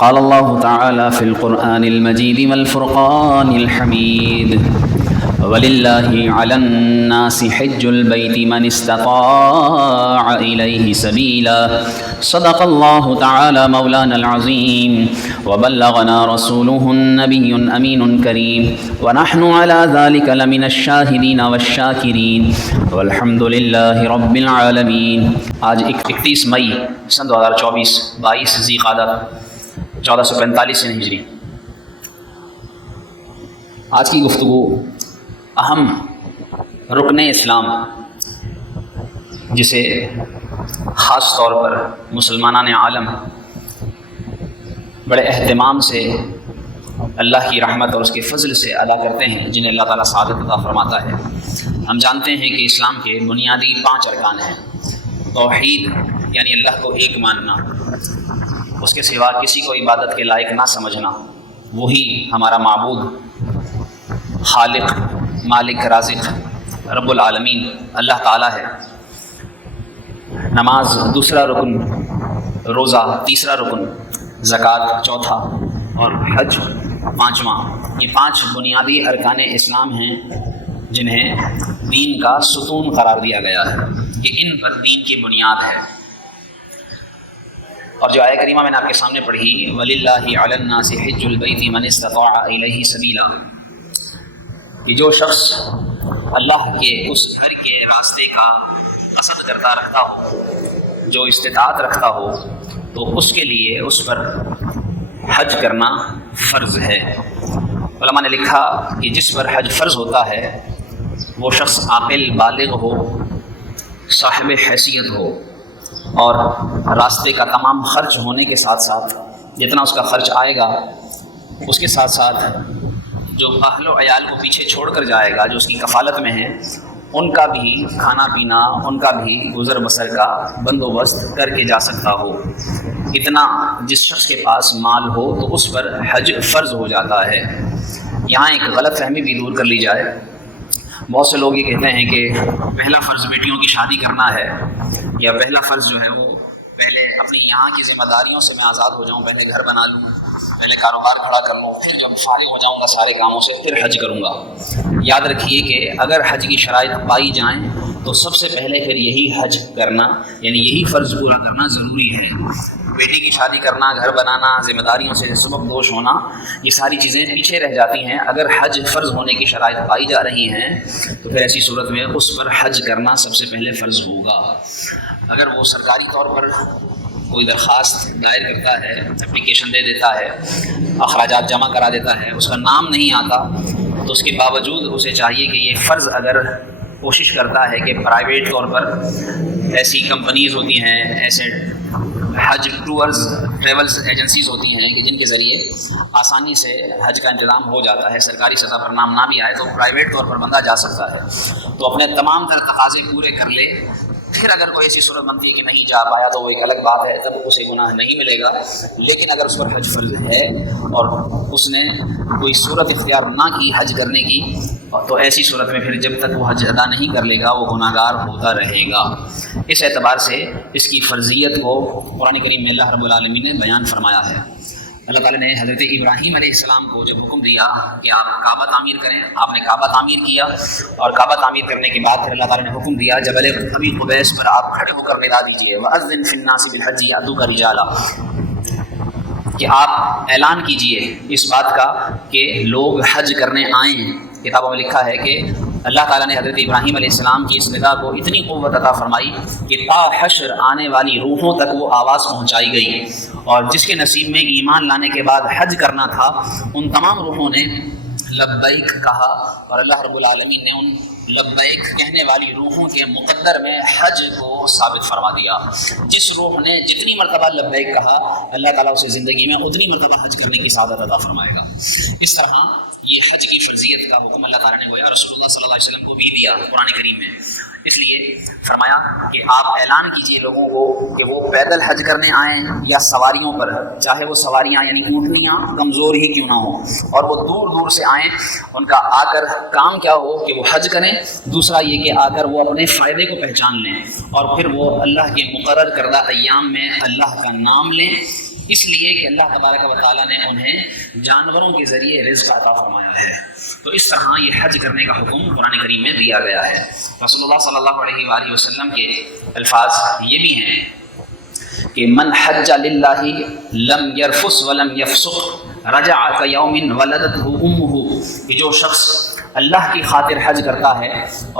قال الله تعالى في القرآن المجيد والفرقان الحميد ولله على الناس حج البيت من استطاع إليه سبيلا صدق الله تعالى مولانا العظيم وبلغنا رسوله النبي الأمين الكريم ونحن على ذلك لمن الشاهدين والشاكرين والحمد لله رب العالمين۔ آج 31 مئی سن 2024 22 ذی قعدہ 1445 ہجری۔ آج کی گفتگو اہم رکن اسلام جسے خاص طور پر مسلمانان عالم بڑے اہتمام سے اللہ کی رحمت اور اس کے فضل سے ادا کرتے ہیں، جنہیں اللہ تعالیٰ سعادت عطا فرماتا ہے۔ ہم جانتے ہیں کہ اسلام کے بنیادی 5 ارکان ہیں۔ توحید یعنی اللہ کو ایک ماننا، اس کے سوا کسی کو عبادت کے لائق نہ سمجھنا، وہی ہمارا معبود، خالق، مالک، رازق، رب العالمین اللہ تعالیٰ ہے۔ نماز دوسرا رکن، روزہ تیسرا رکن، زکوٰۃ چوتھا اور حج پانچواں۔ یہ 5 بنیادی ارکان اسلام ہیں جنہیں دین کا ستون قرار دیا گیا ہے کہ ان پر دین کی بنیاد ہے۔ اور جو آیہ کریمہ میں نے آپ کے سامنے پڑھی، وَلِلَّهِ عَلَى النَّاسِ حِجُّ الْبَيْتِ مَنِ اسْتَطَاعَ إِلَيْهِ سَبِيلًا، کہ جو شخص اللہ کے اس گھر کے راستے کا قصد کرتا رکھتا ہو، جو استطاعت رکھتا ہو، تو اس کے لیے اس پر حج کرنا فرض ہے۔ علماء نے لکھا کہ جس پر حج فرض ہوتا ہے وہ شخص عاقل، بالغ ہو، صاحب حیثیت ہو، اور راستے کا تمام خرچ ہونے کے ساتھ ساتھ جتنا اس کا خرچ آئے گا، اس کے ساتھ ساتھ جو اہل و عیال کو پیچھے چھوڑ کر جائے گا، جو اس کی کفالت میں ہیں، ان کا بھی کھانا پینا، ان کا بھی گزر بسر کا بندوبست کر کے جا سکتا ہو۔ اتنا جس شخص کے پاس مال ہو تو اس پر حج فرض ہو جاتا ہے۔ یہاں ایک غلط فہمی بھی دور کر لی جائے۔ بہت سے لوگ یہ کہتے ہیں کہ پہلا فرض بیٹیوں کی شادی کرنا ہے، یا پہلا فرض جو ہے وہ پہلے اپنی یہاں کی ذمہ داریوں سے میں آزاد ہو جاؤں، پہلے گھر بنا لوں، پہلے کاروبار کھڑا کر لوں، پھر جب فارغ ہو جاؤں گا سارے کاموں سے پھر حج کروں گا۔ یاد رکھیے کہ اگر حج کی شرائط پائی جائیں تو سب سے پہلے پھر یہی حج کرنا، یعنی یہی فرض پورا کرنا ضروری ہے۔ بیٹی کی شادی کرنا، گھر بنانا، ذمہ داریوں سے سبکدوش ہونا، یہ ساری چیزیں پیچھے رہ جاتی ہیں۔ اگر حج فرض ہونے کی شرائط پائی جا رہی ہیں تو پھر ایسی صورت میں اس پر حج کرنا سب سے پہلے فرض ہوگا۔ اگر وہ سرکاری طور پر کوئی درخواست دائر کرتا ہے، اپلیکیشن دے دیتا ہے، اخراجات جمع کرا دیتا ہے، اس کا نام نہیں آتا، تو اس کے باوجود اسے چاہیے کہ یہ فرض اگر کوشش کرتا ہے کہ پرائیویٹ طور پر ایسی کمپنیز ہوتی ہیں، ایسے حج ٹورز ٹریولز ایجنسیز ہوتی ہیں کہ جن کے ذریعے آسانی سے حج کا انتظام ہو جاتا ہے، سرکاری سطح پر نام نہ بھی آئے تو پرائیویٹ طور پر بندہ جا سکتا ہے، تو اپنے تمام تر تقاضے پورے کر لے۔ پھر اگر کوئی ایسی صورت بنتی ہے کہ نہیں جا پایا تو وہ ایک الگ بات ہے، تب اسے گناہ نہیں ملے گا۔ لیکن اگر اس پر حج فرض ہے اور اس نے کوئی صورت اختیار نہ کی حج کرنے کی، تو ایسی صورت میں پھر جب تک وہ حج ادا نہیں کر لے گا وہ گناہ گار ہوتا رہے گا۔ اس اعتبار سے اس کی فرضیت کو قرآن کریم میں اللہ رب العالمین نے بیان فرمایا ہے۔ اللہ تعالیٰ نے حضرت ابراہیم علیہ السلام کو جب حکم دیا کہ آپ کعبہ تعمیر کریں، آپ نے کعبہ تعمیر کیا، اور کعبہ تعمیر کرنے کے بعد پھر اللہ تعالیٰ نے حکم دیا جبل ابی قبیس پر آپ کھڑے ہو کر ندا دیجیے، وَأَذِّن فِي النَّاسِ بِالْحَجِّ يَأْتُوكَ رِجَالًا، کہ آپ اعلان کیجئے اس بات کا کہ لوگ حج کرنے آئیں۔ کتابوں میں لکھا ہے کہ اللہ تعالیٰ نے حضرت ابراہیم علیہ السلام کی اس ندا کو اتنی قوت عطا فرمائی کہ تا حشر آنے والی روحوں تک وہ آواز پہنچائی گئی، اور جس کے نصیب میں ایمان لانے کے بعد حج کرنا تھا ان تمام روحوں نے لبیک کہا، اور اللہ رب العالمین نے ان لبیک کہنے والی روحوں کے مقدر میں حج کو ثابت فرما دیا۔ جس روح نے جتنی مرتبہ لبیک کہا اللہ تعالیٰ اسے زندگی میں اتنی مرتبہ حج کرنے کی سعادت عطا فرمائے گا۔ اس طرح یہ حج کی فرضیت کا حکم اللہ تعالیٰ نے گویا رسول اللہ صلی اللہ علیہ وسلم کو بھی دیا قرآن کریم میں۔ اس لیے فرمایا کہ آپ اعلان کیجئے لوگوں کو کہ وہ پیدل حج کرنے آئیں یا سواریوں پر، چاہے وہ سواریاں یعنی اونٹنیاں کمزور ہی کیوں نہ ہوں، اور وہ دور دور سے آئیں، ان کا آ کر کام کیا ہو کہ وہ حج کریں، دوسرا یہ کہ آ کر وہ اپنے فائدے کو پہچان لیں، اور پھر وہ اللہ کے مقرر کردہ ایام میں اللہ کا نام لیں، اس لیے کہ اللہ تبارک و تعالیٰ نے انہیں جانوروں کے ذریعے رزق عطا فرمایا ہے۔ تو اس طرح یہ حج کرنے کا حکم قرآن کریم میں دیا گیا ہے۔ رسول اللہ صلی اللہ علیہ وآلہ وسلم کے الفاظ یہ بھی ہیں کہ من حج للہ لم یرفس ولم یفسق رجع کیوم ولدتہ امہ، کہ جو شخص اللہ کی خاطر حج کرتا ہے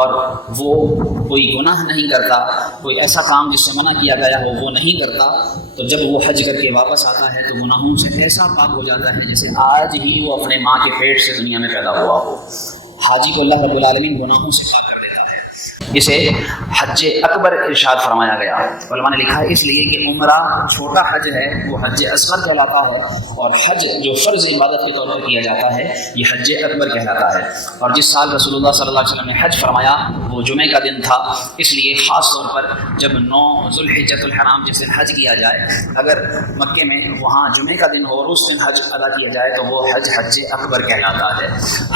اور وہ کوئی گناہ نہیں کرتا، کوئی ایسا کام جس سے منع کیا گیا ہو وہ نہیں کرتا، تو جب وہ حج کر کے واپس آتا ہے تو گناہوں سے ایسا پاک ہو جاتا ہے جیسے آج ہی وہ اپنے ماں کے پیٹ سے دنیا میں پیدا ہوا ہو۔ حاجی کو اللہ رب العالمین گناہوں سے پاک کر دیتا ہے۔ اسے حج اکبر ارشاد فرمایا گیا۔ علماء نے لکھا ہے اس لیے کہ عمرہ چھوٹا حج ہے، وہ حج اصغر کہلاتا ہے، اور حج جو فرض عبادت کے طور پر کیا جاتا ہے یہ حج اکبر کہلاتا ہے۔ اور جس سال رسول اللہ صلی اللہ علیہ وسلم نے حج فرمایا وہ جمعے کا دن تھا، اس لیے خاص طور پر جب 9 ذوالحجۃ الحرام جس دن حج کیا جائے، اگر مکے میں وہاں جمعے کا دن ہو اور اس دن حج ادا کیا جائے تو وہ حج اکبر کہلاتا ہے۔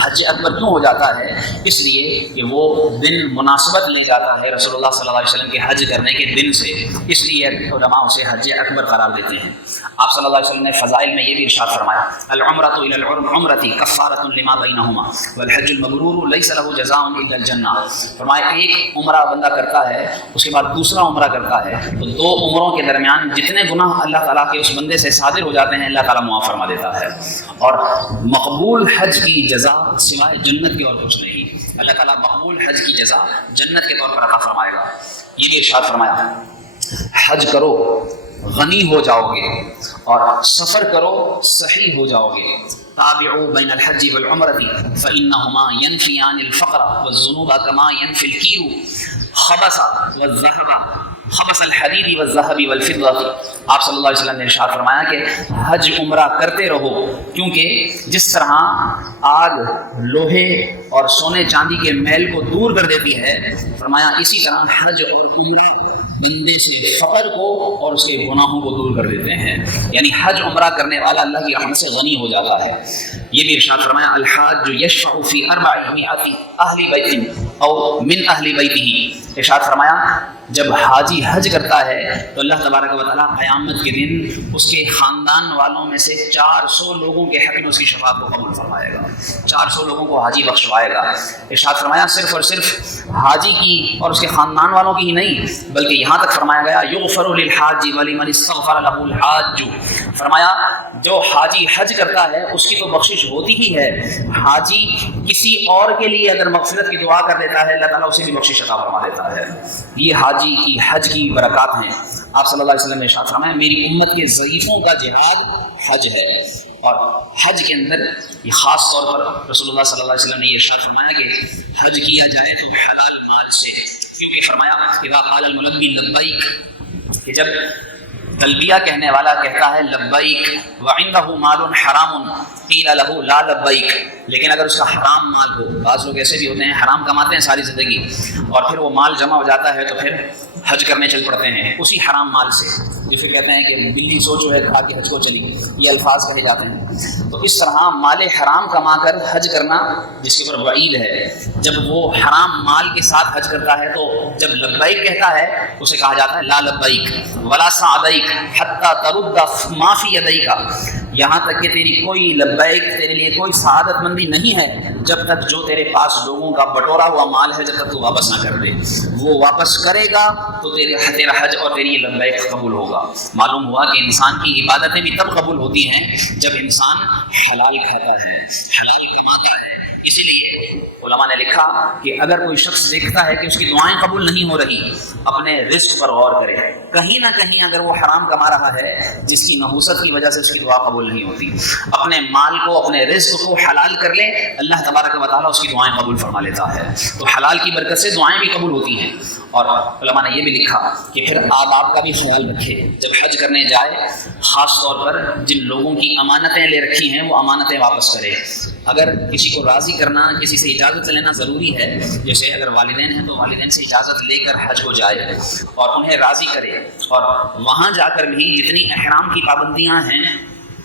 حج اکبر کیوں ہو جاتا ہے؟ اس لیے کہ وہ دن مناسبت لے جاتا ہے رسول اللہ صلی اللہ علیہ وسلم کے حج کرنے کے دن سے، اس لیے علماء اسے حج اکبر قرار دیتے ہیں۔ آپ صلی اللہ علیہ وسلم نے فضائل میں یہ بھی ارشاد فرمایا العمرۃ الی العمرۃ کفارۃ لما بینہما والحج المبرور لیس له جزاء الا الجنہ۔ فرمایا ایک عمرہ بندہ کرتا ہے، اس کے بعد دوسرا عمرہ کرتا ہے، تو 2 عمروں کے درمیان جتنے گناہ اللہ تعالیٰ کے اس بندے سے صادر ہو جاتے ہیں اللہ تعالیٰ معاف فرما دیتا ہے، اور مقبول حج کی جزا سوائے جنت کے اور کچھ نہیں۔ اللہ تعالیٰ مقبول حج کی جزا جنت کے طور پر عطا فرمائے گا۔ یہ بھی ارشاد فرمایا حج کرو غنی ہو جاؤ گے، اور سفر کرو صحیح ہو جاؤ گے۔ تابعوا بین الحج والعمرۃ فانہما ینفیان الفقر والذنوب کما ینفی الکیر خبث والذهب خبث الحدید والذهب والفضہ۔ آپ صلی اللہ علیہ وسلم نے ارشاد فرمایا کہ حج عمرہ کرتے رہو، کیونکہ جس طرح آگ لوہے اور سونے چاندی کے میل کو دور کر دیتی ہے، فرمایا اسی طرح حج اور عمرہ بندے سے فقر کو اور اس کے گناہوں کو دور کر دیتے ہیں۔ یعنی حج عمرہ کرنے والا اللہ کی رحمت سے غنی ہو جاتا ہے۔ یہ بھی ارشاد فرمایا الحاج یشفع فی 400 اہل بیت او من اہل بیتہ۔ ارشاد فرمایا جب حاجی حج کرتا ہے تو اللہ تبارک و تعالیٰ قیامت کے دن اس کے خاندان والوں میں سے 400 لوگوں کے حق میں اس کی شفاعت کو قبول فرمائے گا، 400 لوگوں کو حاجی بخشوائے گا۔ ارشاد فرمایا صرف اور صرف حاجی کی اور اس کے خاندان والوں کی ہی نہیں، بلکہ یہاں تک فرمایا گیا یغفر للحاج ولمن استغفر له الحاج۔ فرمایا جو حاجی حج کرتا ہے اس کی تو بخشش ہوتی ہی ہے، حاجی کسی اور کے لیے اگر مغفرت کی دعا کر دیتا ہے اللہ تعالیٰ اسے بھی بخشش عطا فرما دیتا ہے۔ یہ حاجی کی حج کی برکات ہیں۔ آپ صلی اللہ علیہ وسلم نے ارشاد فرمایا میری امت کے ضعیفوں کا جہاد حج ہے، اور حج کے اندر یہ خاص طور پر رسول اللہ صلی اللہ علیہ وسلم نے یہ ارشاد فرمایا کہ حج کیا جائے تو حلال مال سے، کیونکہ فرمایا اذا قال الملبی لبیک، کہ جب تلبیہ کہنے والا کہتا ہے لبیک وعنده مال حرام قیل له لا لبیک، لیکن اگر اس کا حرام مال ہو، بعض لوگ ایسے بھی ہوتے ہیں حرام کماتے ہیں ساری زندگی اور پھر وہ مال جمع ہو جاتا ہے تو پھر حج کرنے چل پڑتے ہیں اسی حرام مال سے، جو پھر کہتے ہیں کہ بلی سوچو ہے کھا کے حج کو چلی، یہ الفاظ کہے جاتے ہیں۔ تو اس طرح مال حرام کما کر حج کرنا جس کے اوپر وعید ہے، جب وہ حرام مال کے ساتھ حج کرتا ہے تو جب لبیک کہتا ہے اسے کہا جاتا ہے لا لبیک ولا سعدیک حتی ترد ما فی یدیک، یہاں تک کہ تیری کوئی لبیک، تیرے لیے کوئی سعادت مندی نہیں ہے جب تک جو تیرے پاس لوگوں کا بٹورا ہوا مال ہے جب تک تو واپس نہ کر دے، وہ واپس کرے گا تو تیرا حج اور تیری لبیک قبول ہوگا۔ معلوم ہوا کہ انسان کی عبادتیں بھی تب قبول ہوتی ہیں جب انسان حلال کھاتا ہے، حلال کماتا ہے۔ اسی لیے علماء نے لکھا کہ اگر کوئی شخص دیکھتا ہے کہ اس کی دعائیں قبول نہیں ہو رہی، اپنے رزق پر غور کرے، کہیں نہ کہیں اگر وہ حرام کما رہا ہے جس کی نحوست کی وجہ سے اس کی دعا قبول نہیں ہوتی، اپنے مال کو اپنے رزق کو حلال کر لے، اللہ تبارک و تعالیٰ اس کی دعائیں قبول فرما لیتا ہے۔ تو حلال کی برکت سے دعائیں بھی قبول ہوتی ہیں۔ اور علماء نے یہ بھی لکھا کہ پھر آپ کا بھی خیال رکھے، جب حج کرنے جائے خاص طور پر جن لوگوں کی امانتیں لے رکھی ہیں وہ امانتیں واپس کرے۔ اگر کسی کو راضی کرنا، کسی سے اجازت لینا ضروری ہے، جیسے اگر والدین ہیں تو والدین سے اجازت لے کر حج کو جائے اور انہیں راضی کرے، اور وہاں جا کر بھی جتنی احرام کی پابندیاں ہیں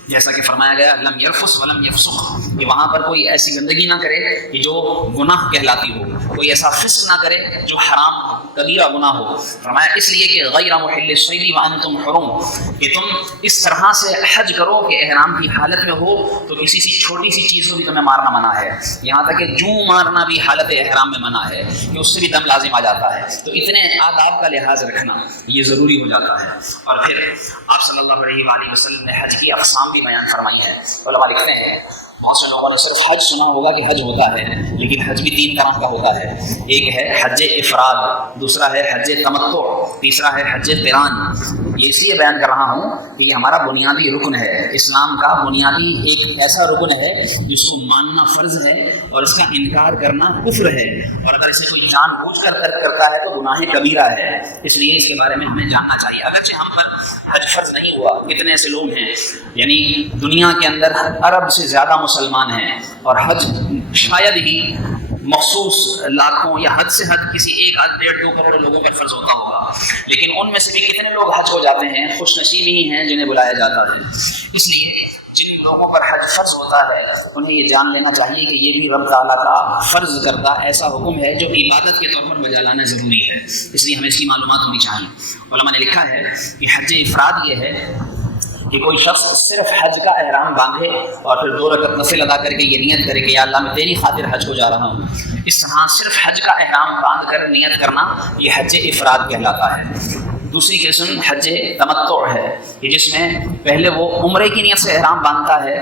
جیسا کہ فرمایا گیا لم یرفس ولم یفسق، کہ وہاں پر کوئی ایسی گندگی نہ کرے کہ جو گناہ کہلاتی ہو، کوئی ایسا فسق نہ کرے جو حرام کبیرہ گناہ ہو. فرمایا اس لیے کہ غیر محل الصید وانتم حرم، کہ تم اس طرح سے حج کرو کہ احرام کی حالت میں ہو تو کسی سی چھوٹی سی چیز کو بھی تمہیں مارنا منع ہے، یہاں تک کہ جوں مارنا بھی حالت احرام میں منع ہے کہ اس سے بھی دم لازم آ جاتا ہے. تو اتنے آداب کا لحاظ رکھنا یہ ضروری ہو جاتا ہے. اور پھر آپ صلی اللہ علیہ وآلہ وسلم نے حج کی اقسام بھی بیان فرمائی ہے. علماء لکھتے ہیں بہت سے لوگوں نے صرف حج سنا ہوگا کہ حج ہوتا ہے، لیکن حج بھی 3 طرح کا ہوتا ہے. ایک ہے حج افراد، دوسرا ہے حج تمتع، تیسرا ہے حج قران. یہ اس لیے بیان کر رہا ہوں کہ یہ ہمارا بنیادی رکن ہے، اسلام کا بنیادی ایک ایسا رکن ہے جس کو ماننا فرض ہے اور اس کا انکار کرنا کفر ہے، اور اگر اسے کوئی جان بوجھ کر ترک کرتا ہے تو گناہ کبیرہ ہے. اس لیے اس کے بارے میں ہمیں جاننا چاہیے. اگرچہ ہم پر حج فرض نہیں ہوا، کتنے ایسے لوگ ہیں یعنی دنیا کے اندر ارب سے زیادہ مسلمان ہیں اور حج شاید ہی مخصوص لاکھوں یا حد سے حد کسی 1 آدھ 1.5 2 کروڑ لوگوں پر فرض ہوتا ہوگا، لیکن ان میں سے بھی کتنے لوگ حج ہو جاتے ہیں، خوش نصیب ہی ہیں جنہیں بلایا جاتا ہے. اس لیے جن لوگوں پر حج فرض ہوتا ہے انہیں یہ جان لینا چاہیے کہ یہ بھی رب تعالیٰ کا فرض کردہ ایسا حکم ہے جو عبادت کے طور پر بجا لانا ضروری ہے. اس لیے ہمیں اس کی معلومات ہونی چاہیے. علماء نے لکھا ہے کہ حج افراد یہ ہے کہ کوئی شخص صرف حج کا احرام باندھے اور پھر 2 رکعت نفل ادا کر کے یہ نیت کرے کہ یا اللہ میں تیری خاطر حج کو جا رہا ہوں. اس طرح صرف حج کا احرام باندھ کر نیت کرنا یہ حج افراد کہلاتا ہے. دوسری قسم حج تمتع ہے کہ جس میں پہلے وہ عمرے کی نیت سے احرام باندھتا ہے،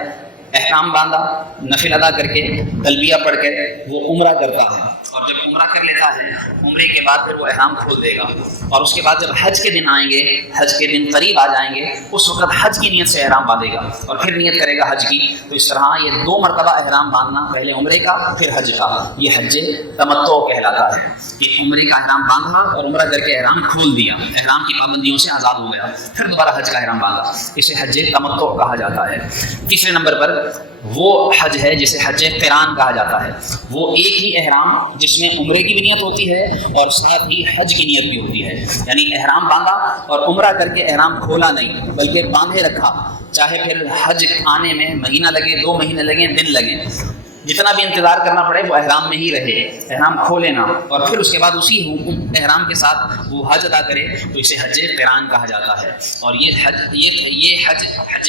احرام باندھا، نفل ادا کر کے تلبیہ پڑھ کے وہ عمرہ کرتا ہے، اور جب عمرہ کر لیتا ہے عمرے کے بعد پھر وہ احرام کھول دے گا، اور اس کے بعد جب حج کے دن آئیں گے، حج کے دن قریب آ جائیں گے، اس وقت حج کی نیت سے احرام باندھے گا اور پھر نیت کرے گا حج کی. تو اس طرح یہ 2 مرتبہ احرام باندھنا، پہلے عمرے کا پھر حج کا، یہ حج تمتع کہلاتا ہے. کہ عمرے کا احرام باندھا اور عمرہ کر کے احرام کھول دیا، احرام کی پابندیوں سے آزاد ہو گیا، پھر دوبارہ حج کا احرام باندھا، اسے حج تمتع کہا جاتا ہے. تیسرے نمبر پر وہ حج ہے جسے حج قران کہا جاتا ہے. وہ ایک ہی احرام جس میں عمرے کی بھی نیت ہوتی ہے اور ساتھ ہی حج کی نیت بھی ہوتی ہے، یعنی احرام باندھا اور عمرہ کر کے احرام کھولا نہیں بلکہ باندھے رکھا، چاہے پھر حج آنے میں مہینہ لگے، 2 مہینے لگیں، دن لگیں، جتنا بھی انتظار کرنا پڑے وہ احرام میں ہی رہے، احرام کھولے نہ، اور پھر اس کے بعد اسی احرام کے ساتھ وہ حج ادا کرے، تو اسے حج قران کہا جاتا ہے. اور یہ حج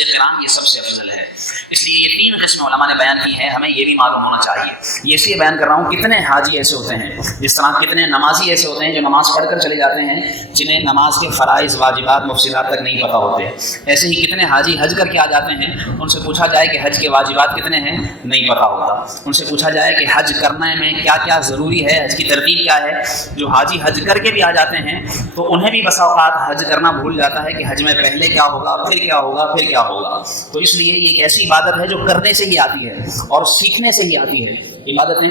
قران یہ سب سے افضل ہے. اس لیے یہ 3 قسمیں علماء نے بیان کی ہیں، ہمیں یہ بھی معلوم ہونا چاہیے. یہ اس لیے بیان کر رہا ہوں کتنے حاجی ایسے ہوتے ہیں، جس طرح کتنے نمازی ایسے ہوتے ہیں جو نماز پڑھ کر چلے جاتے ہیں جنہیں نماز کے فرائض، واجبات، مفصلات تک نہیں پتہ ہوتے. ایسے ہی کتنے حاجی حج کر کے آ جاتے ہیں، ان سے پوچھا جائے کہ حج کے واجبات کتنے ہیں، نہیں پتہ ہوتا. ان سے پوچھا جائے کہ حج کرنے میں کیا کیا ضروری ہے، حج کی ترتیب کیا ہے. جو حاجی حج کر کے بھی آ جاتے ہیں تو انہیں بھی بسا اوقات حج کرنا بھول جاتا ہے کہ حج میں پہلے کیا ہوگا، پھر کیا ہوگا، پھر کیا ہوگا. تو اس لیے یہ ایک ایسی عبادت ہے جو کرنے سے ہی آتی ہے اور سیکھنے سے ہی آتی ہے. عبادتیں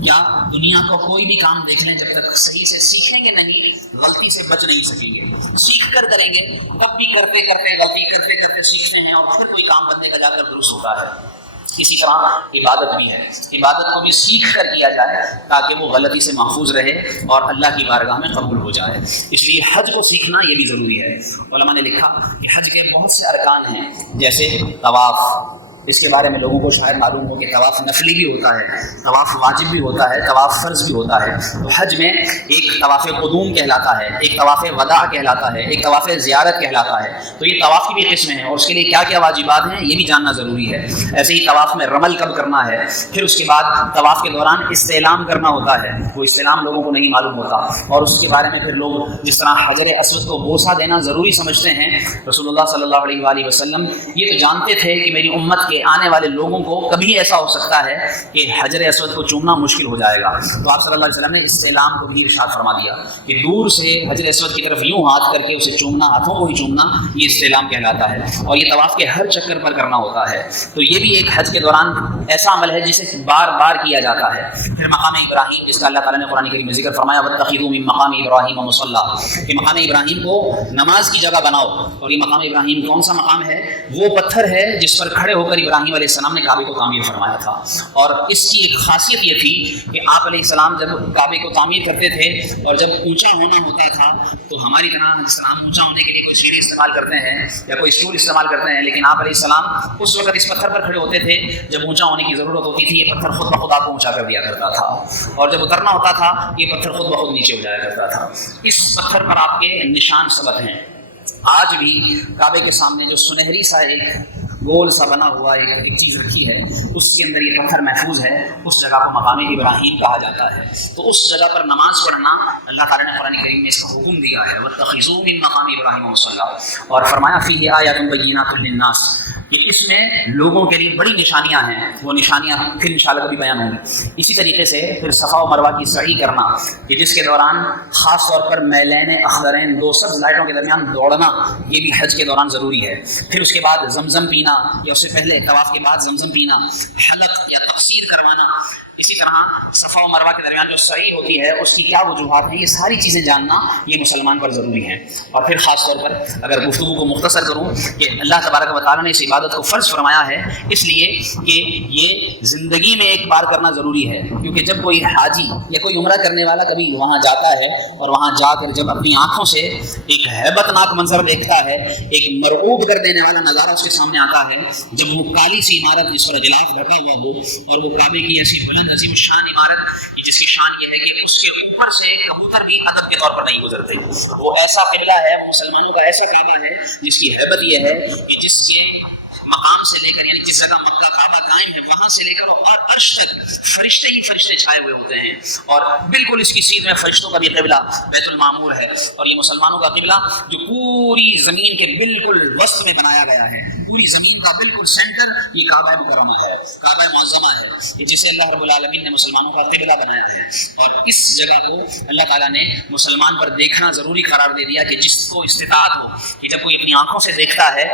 یا دنیا کو کوئی بھی کام دیکھ لیں، جب تک صحیح سے سیکھیں گے نہیں غلطی سے بچ نہیں سکیں گے. سیکھ کر کریں گے، تب بھی کرتے کرتے غلطی کرتے کرتے سیکھتے ہیں اور پھر کوئی کام بندے کا جا کر درست ہوتا ہے. اسی طرح عبادت بھی ہے، عبادت کو بھی سیکھ کر کیا جائے تاکہ وہ غلطی سے محفوظ رہے اور اللہ کی بارگاہ میں قبول ہو جائے. اس لیے حج کو سیکھنا یہ بھی ضروری ہے. علماء نے لکھا کہ حج کے بہت سے ارکان ہیں، جیسے طواف. اس کے بارے میں لوگوں کو شاید معلوم ہو کہ طواف نفلی بھی ہوتا ہے، طواف واجب بھی ہوتا ہے، طواف فرض بھی ہوتا ہے. تو حج میں ایک طواف قدوم کہلاتا ہے، ایک طواف وداع کہلاتا ہے، ایک طواف زیارت کہلاتا ہے. تو یہ طواف کی بھی قسمیں ہیں اور اس کے لیے کیا کیا واجبات ہیں یہ بھی جاننا ضروری ہے. ایسے ہی طواف میں رمل کب کرنا ہے، پھر اس کے بعد طواف کے دوران استعلام کرنا ہوتا ہے، وہ استعلام لوگوں کو نہیں معلوم ہوتا، اور اس کے بارے میں پھر لوگ جس طرح حجر اسود کو بوسہ دینا ضروری سمجھتے ہیں، رسول اللہ صلی اللہ علیہ وآلہ وسلم یہ تو جانتے تھے کہ میری امت آنے والے لوگوں کو کبھی ایسا ہو سکتا ہے کہ حجر اسود کو چومنا مشکل ہو جائے گا. تو آپ صلی اللہ علیہ وسلم نے استعلام کو بھی ارشاد فرما دیا کہ دور سے حجر اسود کی طرف یوں ہاتھ کر کے اسے چومنا، ہاتھوں کو ہی چومنا، یہ استعلام کہلاتا ہے. اور یہ طواف کے ہر چکر پر کرنا ہوتا ہے. تو یہ بھی ایک حج کے دوران ایسا عمل ہے جسے بار بار کیا جاتا ہے. پھر مقام ابراہیم، جس کا اللہ تعالیٰ نے قرآن کریم میں ذکر فرمایا واتخذوا من مقام ابراہیم مصلی، کہ مقام ابراہیم کو نماز کی جگہ بناؤ. اور یہ مقام ابراہیم کون سا مقام ہے؟ وہ پتھر ہے جس پر کھڑے ہو کر ابراہیم علیہ السلام نے کعبے کو تعمیر فرمایا تھا، اور اس کی ایک خاصیت یہ تھی کہ آپ علیہ السلام جب کعبے کو تعمیر کرتے تھے اور جب اونچا ہونا ہوتا تھا تو ہماری طرح اسلام اونچا ہونے کے لیے کوئی سیڑھی استعمال کرتے ہیں یا کوئی اسٹول استعمال کرتے ہیں، لیکن آپ علیہ السلام اس وقت اس پتھر پر کھڑے ہوتے تھے جب اونچا ہونے کی ضرورت ہوتی تھی، یہ پتھر خود بخود آپ کو اونچا کر دیا کرتا تھا، اور جب اترنا ہوتا تھا یہ پتھر خود بخود نیچے ہو جایا کرتا تھا۔ اس پتھر پر آپ کے نشان ثبت ہیں۔ آج بھی کعبے کے سامنے جو سنہری سا ایک گول سا بنا ہوا ایک چیز رکھی ہے، اس کے اندر یہ پتھر محفوظ ہے، اس جگہ کو مقام ابراہیم کہا جاتا ہے۔ تو اس جگہ پر نماز پڑھنا اللہ تعالیٰ نے قرآن کریم میں اس کا حکم دیا ہے، وَاتَّخِذُوا مِن مَقَامِ إِبْرَاهِيمَ مُصَلًّى، اور فرمایا فِيهِ آیَاتٌ بَيِّنَاتٌ لِلنَّاسِ، کہ اس میں لوگوں کے لیے بڑی نشانیاں ہیں، وہ نشانیاں پھر انشاءاللہ کبھی بیان ہوں گی۔ اسی طریقے سے پھر صفا و مروہ کی سعی کرنا، کہ جس کے دوران خاص طور پر میلین اخضرین، دو سبز لائٹوں کے درمیان دوڑنا، یہ بھی حج کے دوران ضروری ہے۔ پھر اس کے بعد زمزم پینا، یا اس سے پہلے طواف کے بعد زمزم پینا، حلق یا تقصیر کروانا، اسی طرح صفا و مروہ کے درمیان جو سعی ہوتی ہے اس کی کیا وجوہات ہیں، یہ ساری چیزیں جاننا یہ مسلمان پر ضروری ہے۔ اور پھر خاص طور پر اگر گفتگو کو مختصر کروں کہ اللہ تبارک و تعالیٰ نے اس عبادت کو فرض فرمایا ہے اس لیے کہ یہ زندگی میں ایک بار کرنا ضروری ہے، کیونکہ جب کوئی حاجی یا کوئی عمرہ کرنے والا کبھی وہاں جاتا ہے اور وہاں جا کر جب اپنی آنکھوں سے ایک ہیبت ناک منظر دیکھتا ہے، ایک مرعوب کر دینے والا نظارہ اس کے سامنے آتا ہے، جب وہ کالی سی عمارت جس پر اجلاف ڈھکا ہوا ہو اور وہ کعبے کی ایسی بلند عظیم شان عمارت جس کی شان یہ ہے کہ اس کے اوپر سے کبوتر بھی ادب کے طور پر نہیں گزرتے، وہ ایسا قبلہ ہے، مسلمانوں کا ایسا کعبہ ہے جس کی ہیبت یہ ہے کہ جس کے مقام سے لے کر، یعنی جس جگہ مکہ کعبہ قائم ہے وہاں سے لے کر اور عرش تک فرشتے ہی فرشتے چھائے ہوئے ہوتے ہیں، اور بالکل اس کی سیدھ میں فرشتوں کا بھی قبلہ بیت المعمور ہے، اور یہ مسلمانوں کا قبلہ جو پوری زمین کے بالکل وسط میں بنایا گیا ہے، پوری زمین کا بالکل سینٹر یہ کعبہ مکرمہ ہے، کعبہ معظمہ ہے، جسے اللہ رب العالمین نے مسلمانوں کا قبلہ بنایا ہے، اور اس جگہ کو اللہ تعالیٰ نے مسلمان پر دیکھنا ضروری قرار دے دیا کہ جس کو استطاعت ہو کہ جب کوئی اپنی آنکھوں سے دیکھتا ہے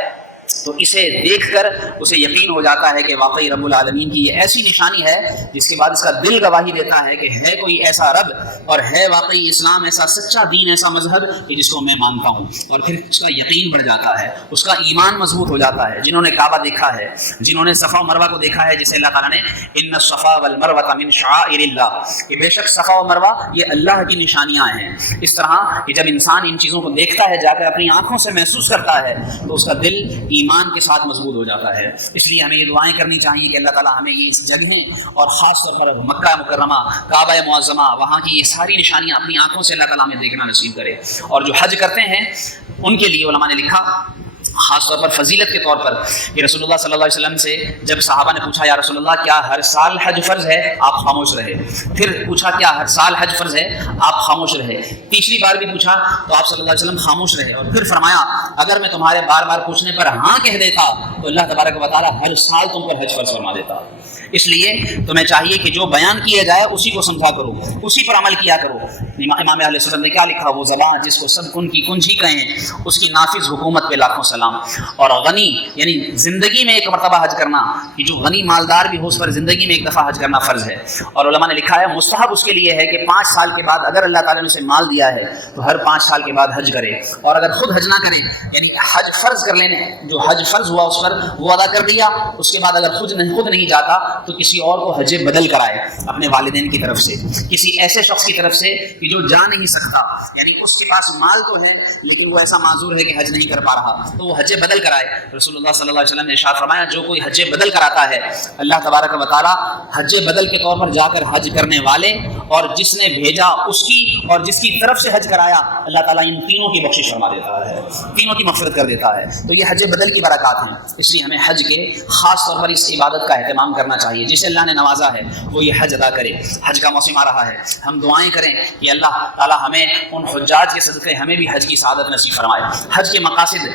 تو اسے دیکھ کر اسے یقین ہو جاتا ہے کہ واقعی رب العالمین کی یہ ایسی نشانی ہے جس کے بعد اس کا دل گواہی دیتا ہے کہ ہے کوئی ایسا رب اور ہے واقعی اسلام ایسا سچا دین، ایسا مذہب کہ جس کو میں مانتا ہوں، اور پھر اس کا یقین بڑھ جاتا ہے، اس کا ایمان مضبوط ہو جاتا ہے۔ جنہوں نے کعبہ دیکھا ہے، جنہوں نے صفا و مروہ کو دیکھا ہے، جسے اللہ تعالیٰ نے ان الصفا والمروہ من شعائر اللہ، کہ بے شک صفا و مروہ یہ اللہ کی نشانیاں ہیں، اس طرح کہ جب انسان ان چیزوں کو دیکھتا ہے، جا کر اپنی آنکھوں سے محسوس کرتا ہے تو اس کا دل ایمان کے ساتھ مضبوط ہو جاتا ہے۔ اس لیے ہمیں یہ دعائیں کرنی چاہیے کہ اللہ تعالیٰ ہمیں یہ جگہیں اور خاص طور پر مکہ مکرمہ، کعبہ معظمہ، وہاں کی یہ ساری نشانیاں اپنی آنکھوں سے اللہ تعالیٰ ہمیں دیکھنا نصیب کرے۔ اور جو حج کرتے ہیں ان کے لیے علماء نے لکھا خاص طور پر فضیلت کے طور پر کہ رسول اللہ صلی اللہ علیہ وسلم سے جب صحابہ نے پوچھا یا رسول اللہ کیا ہر سال حج فرض ہے، آپ خاموش رہے۔ پھر پوچھا کیا ہر سال حج فرض ہے، آپ خاموش رہے۔ تیسری بار بھی پوچھا تو آپ صلی اللہ علیہ وسلم خاموش رہے، اور پھر فرمایا اگر میں تمہارے بار بار پوچھنے پر ہاں کہہ دیتا تو اللہ تبارک و تعالیٰ ہر سال تم پر حج فرض فرما دیتا۔ اس لیے تمہیں چاہیے کہ جو بیان کیا جائے اسی کو سمجھا کرو، اسی پر عمل کیا کرو۔ امام اہل سنت نے کیا لکھا، وہ زبان جس کو سب کن کی کنجی کہیں اس کی نافذ حکومت پہ لاکھوں سلام۔ اور غنی یعنی زندگی میں ایک مرتبہ حج کرنا، کہ جو غنی مالدار بھی ہو اس پر زندگی میں ایک دفعہ حج کرنا فرض ہے۔ اور علماء نے لکھا ہے مستحب اس کے لیے ہے کہ 5 سال کے بعد اگر اللہ تعالیٰ نے اسے مال دیا ہے تو ہر 5 سال کے بعد حج کرے، اور اگر خود حج نہ کرے یعنی حج فرض کر لینے، جو حج فرض ہوا اس پر وہ ادا کر دیا، اس کے بعد اگر خود نہیں جاتا تو کسی اور کو حج بدل کرائے اپنے والدین کی طرف سے، کسی ایسے شخص کی طرف سے کہ جو جا نہیں سکتا، یعنی اس کے پاس مال تو ہے لیکن وہ ایسا معذور ہے کہ حج نہیں کر پا رہا، تو وہ حج بدل کرائے۔ رسول اللہ صلی اللہ علیہ وسلم نے ارشاد فرمایا جو کوئی حج بدل کراتا ہے اللہ تبارک و تعالیٰ حج بدل کے طور پر جا کر حج کرنے والے اور جس نے بھیجا اس کی اور جس کی طرف سے حج کرایا، اللہ تعالیٰ ان تینوں کی بخشش فرما دیتا ہے، تینوں کی مغفرت کر دیتا ہے۔ تو یہ حج بدل کی برکات ہیں، اس لیے ہمیں حج کے خاص طور پر اس عبادت کا اہتمام کرنا چاہیے۔ جسے اللہ نے نوازا ہے وہ یہ حج ادا کرے۔ حج کا موسم آ رہا ہے، ہم دعائیں کریں کہ اللہ تعالیٰ ہمیں ان حجاج کے صدقے ہمیں بھی حج کی سعادت نصیب فرمائے۔ حج کے مقاصد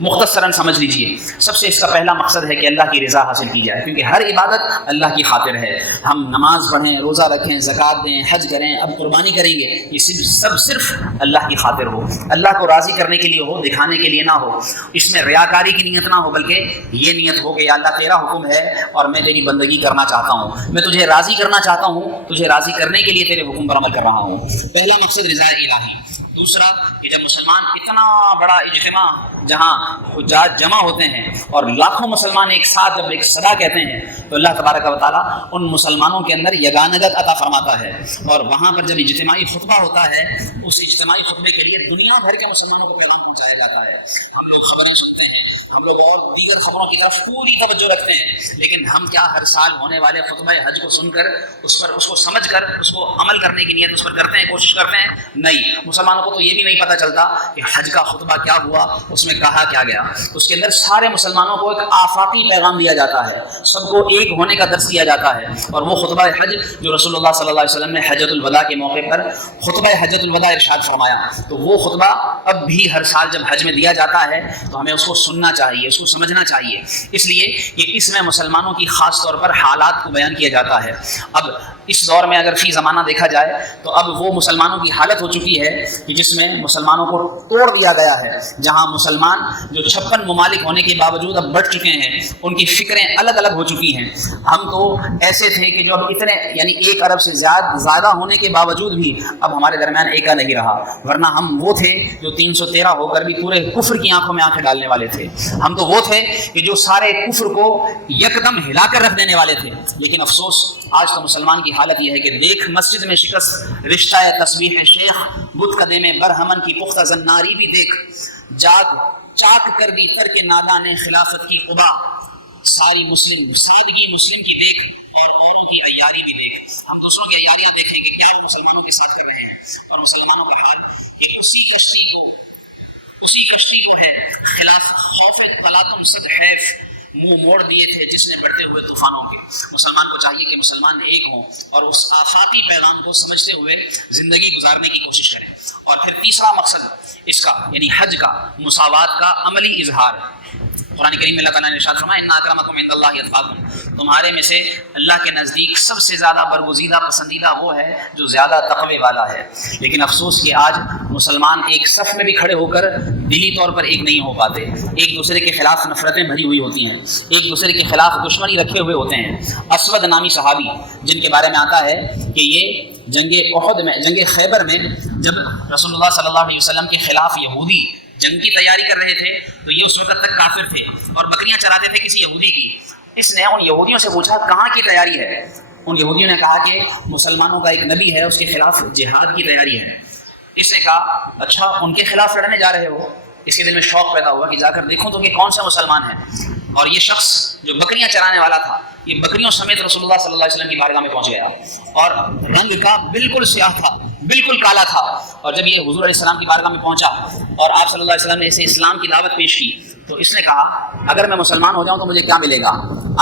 مختصراً سمجھ لیجئے۔ سب سے اس کا پہلا مقصد ہے کہ اللہ کی رضا حاصل کی جائے، کیونکہ ہر عبادت اللہ کی خاطر ہے۔ ہم نماز پڑھیں، روزہ رکھیں، زکوٰۃ دیں، حج کریں، اب قربانی کریں گے، یہ صرف اللہ کی خاطر ہو، اللہ کو راضی کرنے کے لیے ہو، دکھانے کے لیے نہ ہو۔ اس میں ریاکاری کی نیت نہ ہو، بلکہ یہ نیت ہو کہ یا اللہ تیرا حکم ہے اور میں تیری بندگی کرنا چاہتا ہوں، میں تجھے راضی کرنا چاہتا ہوں، تجھے راضی کرنے کے لیے تیرے حکم پر عمل کر رہا ہوں۔ پہلا مقصد رضا الہی۔ دوسرا کہ جب مسلمان اتنا بڑا اجتماع جہاں حجاج جمع ہوتے ہیں اور لاکھوں مسلمان ایک ساتھ جب ایک صدا کہتے ہیں تو اللہ تبارک و تعالیٰ ان مسلمانوں کے اندر یگانگت عطا فرماتا ہے، اور وہاں پر جب اجتماعی خطبہ ہوتا ہے اس اجتماعی خطبے کے لیے دنیا بھر کے مسلمانوں کو پیغام پہنچایا جاتا ہے۔ ہم لوگ خبریں سنتے ہیں، ہم لوگ اور دیگر خبروں کی طرف پوری توجہ رکھتے ہیں، لیکن ہم کیا ہر سال ہونے والے خطبہ حج کو سن کر اس کو سمجھ کر اس کو عمل کرنے کی نیت اس پر کرتے ہیں، کوشش کرتے ہیں؟ نہیں، مسلمانوں کو تو یہ بھی نہیں پتہ چلتا کہ حج کا خطبہ کیا ہوا، اس میں کہا کیا گیا۔ اس کے اندر سارے مسلمانوں کو ایک آفاقی پیغام دیا جاتا ہے، سب کو ایک ہونے کا درس دیا جاتا ہے، اور وہ خطبہ حج جو رسول اللہ صلی اللہ علیہ وسلم نے حجۃ الوداع کے موقع پر خطبہ حجۃ الوداع ارشاد فرمایا، تو وہ خطبہ اب بھی ہر سال جب حج میں دیا جاتا ہے تو ہمیں اس کو سننا چاہیے، اس کو سمجھنا چاہیے، اس لیے کہ اس میں مسلمانوں کی خاص طور پر حالات کو بیان کیا جاتا ہے۔ اب اس دور میں اگر فی زمانہ دیکھا جائے تو اب وہ مسلمانوں کی حالت ہو چکی ہے کہ جس میں مسلمانوں کو توڑ دیا گیا ہے، جہاں مسلمان جو 56 ممالک ہونے کے باوجود اب بڑھ چکے ہیں، ان کی فکریں الگ الگ ہو چکی ہیں۔ ہم تو ایسے تھے کہ جو اب اتنے یعنی 1 ارب سے زیادہ ہونے کے باوجود بھی اب ہمارے درمیان ایکا نہیں رہا، ورنہ ہم وہ تھے جو 313 ہو کر بھی پورے کفر کی آنکھوں میں آنکھیں ڈالنے والے تھے، ہم تو وہ تھے کہ جو سارے کفر کو یکدم ہلا کر رکھ دینے والے تھے۔ لیکن افسوس آج تو مسلمان کی حالت یہ ہے کہ دیکھ مسجد میں شکست رشتہ تسبیح شیخ، بت قدے میں برہمن کی پختہ زناری بھی دیکھ، جاگ چاک کر دی ترک نادان خلافت کی قبا، ساری مسلم سادگی مسلم کی دیکھ اور اوروں کی عیاری بھی دیکھ۔ ہم دوسروں کی عیاریاں دیکھیں کہ کیا مسلمانوں کے ساتھ کر رہے ہیں، اور مسلمانوں کا حال کہ اسی کشتی کو ہے خلاف خوف تم صد حیف منہ موڑ دیے تھے جس نے بڑھتے ہوئے طوفانوں کے۔ مسلمان کو چاہیے کہ مسلمان ایک ہوں اور اس آفاقی پیغام کو سمجھتے ہوئے زندگی گزارنے کی کوشش کریں۔ اور پھر تیسرا مقصد اس کا یعنی حج کا مساوات کا عملی اظہار۔ قرآن کریم میں اللہ تعالیٰ نے ارشاد فرمایا ان اکرمکم عند اللہ اتقاکم، تمہارے میں سے اللہ کے نزدیک سب سے زیادہ برگزیدہ پسندیدہ وہ ہے جو زیادہ تقوی والا ہے۔ لیکن افسوس کہ آج مسلمان ایک صف میں بھی کھڑے ہو کر دلی طور پر ایک نہیں ہو پاتے، ایک دوسرے کے خلاف نفرتیں بھری ہوئی ہوتی ہیں، ایک دوسرے کے خلاف دشمنی رکھے ہوئے ہوتے ہیں۔ اسود نامی صحابی جن کے بارے میں آتا ہے کہ یہ جنگ احد میں جنگ خیبر میں جب رسول اللہ صلی اللہ علیہ وسلم کے خلاف یہودی جنگ کی تیاری کر رہے تھے تو یہ اس وقت تک کافر تھے اور بکریاں چراتے تھے کسی یہودی کی۔ اس نے ان یہودیوں سے پوچھا کہاں کی تیاری ہے؟ ان یہودیوں نے کہا کہ مسلمانوں کا ایک نبی ہے، اس کے خلاف جہاد کی تیاری ہے۔ اس نے کہا اچھا ان کے خلاف لڑنے جا رہے ہو؟ اس کے دل میں شوق پیدا ہوا کہ جا کر دیکھوں تو کہ کون سا مسلمان ہے، اور یہ شخص جو بکریاں چرانے والا تھا یہ بکریوں سمیت رسول اللہ صلی اللہ علیہ وسلم کی بارگاہ میں پہنچ گیا، اور رنگ کا بالکل سیاہ تھا، بالکل کالا تھا، اور جب یہ حضور علیہ السلام کی بارگاہ میں پہنچا اور آپ صلی اللہ علیہ وسلم نے اسے اسلام کی دعوت پیش کی تو اس نے کہا اگر میں مسلمان ہو جاؤں تو مجھے کیا ملے گا؟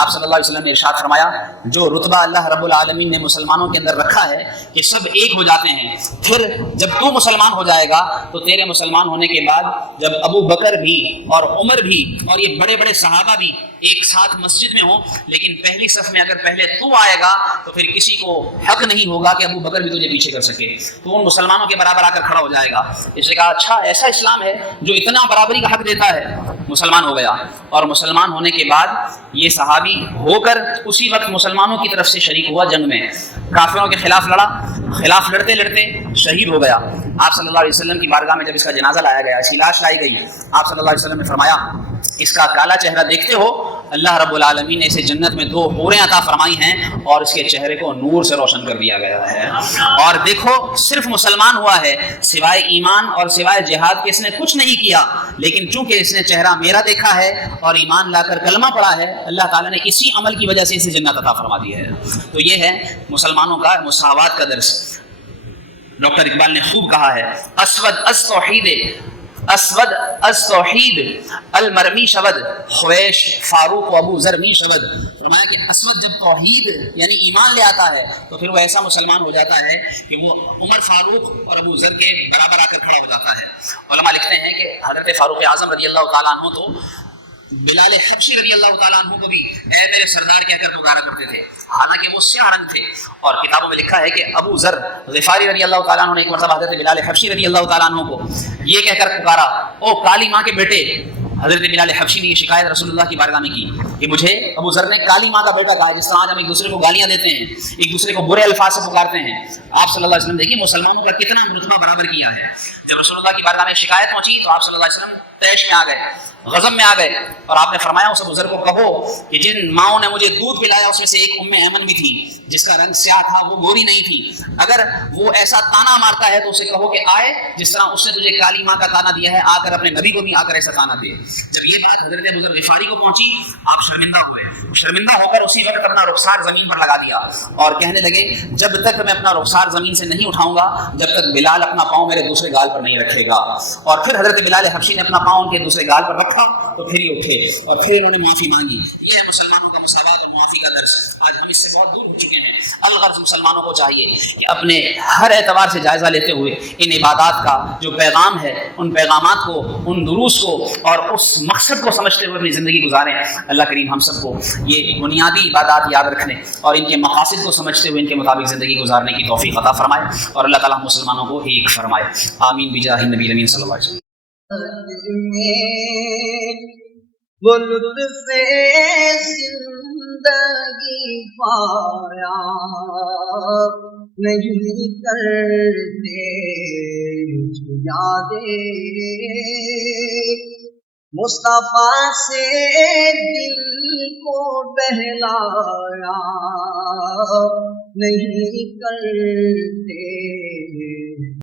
آپ صلی اللہ علیہ وسلم نے ارشاد فرمایا جو رتبہ اللہ رب العالمین نے مسلمانوں کے اندر رکھا ہے کہ سب ایک ہو جاتے ہیں، پھر جب تو مسلمان ہو جائے گا تو تیرے مسلمان ہونے کے بعد جب ابو بکر بھی اور عمر بھی اور یہ بڑے بڑے صحابہ بھی ایک ساتھ مسجد میں ہوں، لیکن پہلی صف میں اگر پہلے تو آئے گا تو پھر کسی کو حق نہیں ہوگا کہ ابو بکر بھی تجھے پیچھے کر سکے، تو ان مسلمانوں کے برابر آ کر کھڑا ہو جائے گا۔ اس نے کہا اچھا ایسا اسلام ہے جو اتنا برابری کا حق دیتا ہے؟ مسلمان ہو گیا، اور مسلمان ہونے کے بعد یہ صحابی ہو کر اسی وقت مسلمانوں کی طرف سے شریک ہوا جنگ میں، کافروں کے خلاف لڑا، خلاف لڑتے لڑتے شہید ہو گیا۔ آپ صلی اللہ علیہ وسلم کی بارگاہ میں جب اس کا جنازہ لایا گیا، اس کی لاش لائی گئی، آپ صلی اللہ علیہ وسلم نے فرمایا اس کا کالا چہرہ دیکھتے ہو، اللہ رب العالمین نے اسے جنت میں 2 حوریں عطا فرمائی ہیں اور اس کے چہرے کو نور سے روشن کر دیا گیا ہے۔ اور دیکھو صرف مسلمان ہوا ہے، سوائے ایمان اور سوائے جہاد کے اس نے کچھ نہیں کیا، لیکن چونکہ اس نے چہرہ میرا دیکھا ہے اور ایمان لا کر کلمہ پڑھا ہے، اللہ تعالیٰ نے اسی عمل کی وجہ سے اسے جنت عطا فرما دی ہے۔ تو یہ ہے مسلمانوں کا مساوات کا درس۔ ڈاکٹر اقبال نے خوب کہا ہے اسود از توحید المرمی شود خویش فاروق و ابو ذر می شود۔ فرمایا کہ اسود جب توحید یعنی ایمان لے آتا ہے تو پھر وہ ایسا مسلمان ہو جاتا ہے کہ وہ عمر فاروق اور ابو ذر کے برابر آ کر کھڑا ہو جاتا ہے۔ علماء لکھتے ہیں کہ حضرت فاروق اعظم رضی اللہ تعالیٰ عنہ تو بلال حبشی رضی اللہ تعالیٰ عنہ کو بھی اے میرے سردار کہہ کر پکارا کرتے تھے، حالانکہ وہ سیاہ رنگ تھے۔ اور کتابوں میں لکھا ہے کہ ابو ذر غفاری رضی اللہ تعالیٰ عنہ نے ایک مرتبہ حضرت بلال حبشی رضی اللہ تعالیٰ عنہ کو یہ کہہ کر پکارا او کالی ماں کے بیٹے، حضرت بلال حبشی نے یہ شکایت رسول اللہ کی بارگاہ میں کی کہ مجھے ابو ذر نے کالی ماں کا بیٹا کہا ہے، جس طرح آج ہم ایک دوسرے کو گالیاں دیتے ہیں، ایک دوسرے کو برے الفاظ سے پکارتے ہیں، آپ صلی اللہ علیہ وسلم دیکھیے مسلمانوں کا کتنا مرتبہ برابر کیا ہے۔ جب رسول اللہ کی بارگاہ میں شکایت پہنچی تو آپ صلی اللہ علیہ وسلم طیش میں آ گئے، غضب میں آ گئے، اور آپ نے فرمایا اس ابو ذر کو کہو کہ جن ماؤں نے مجھے دودھ پلایا اس میں سے ایک ام ایمن بھی تھی جس کا رنگ سیاہ تھا، وہ گوری نہیں تھی، اگر وہ ایسا تانا مارتا ہے تو اسے کہو کہ آئے جس طرح اس نے تجھے کالی ماں کا تانا دیا ہے، آ کر اپنے نبی کو بھی آ کر ایسا تانا دے۔ جب یہ بات حضرت ابو ذر غفاری کو پہنچی آپ شرمندہ ہوئے، شرمندہ ہو کر اسی وقت اپنا رخسار زمین پر لگا دیا اور کہنے لگے جب تک میں اپنا رخسار زمین سے نہیں اٹھاؤں گا جب تک بلال اپنا پاؤں میرے دوسرے گال پر نہیں رکھے گا۔ اور پھر حضرت بلال حبشی نے اپنا پاؤں ان کے دوسرے گال پر رکھا تو پھر ہی اٹھے اور پھر انہوں نے معافی مانگی۔ یہ ہے مسلمانوں کا مساوات اور معافی کا درس۔ آج ہم اس سے بہت دور ہو چکے ہیں۔ الغرض مسلمانوں کو چاہیے کہ اپنے ہر اعتبار سے جائزہ لیتے ہوئے ان عبادات کا جو پیغام ہے، ان پیغامات کو، ان دروس کو اور اس مقصد کو سمجھتے ہوئے اپنی زندگی گزاریں۔ اللہ کریم ہم سب کو یہ بنیادی عبادات یاد رکھنے اور ان کے مقاصد کو سمجھتے ہوئے ان کے مطابق زندگی گزارنے کی توفیق عطا فرمائے، اور اللہ تعالیٰ مسلمانوں کو ایک فرمائے۔ آمین بجاہ نبی امین صلی اللہ علیہ وسلم۔ وہ لطف زندگی پایا نہیں کرتے یادیں، مصطفیٰ سے دل کو بہلایا نہیں کرتے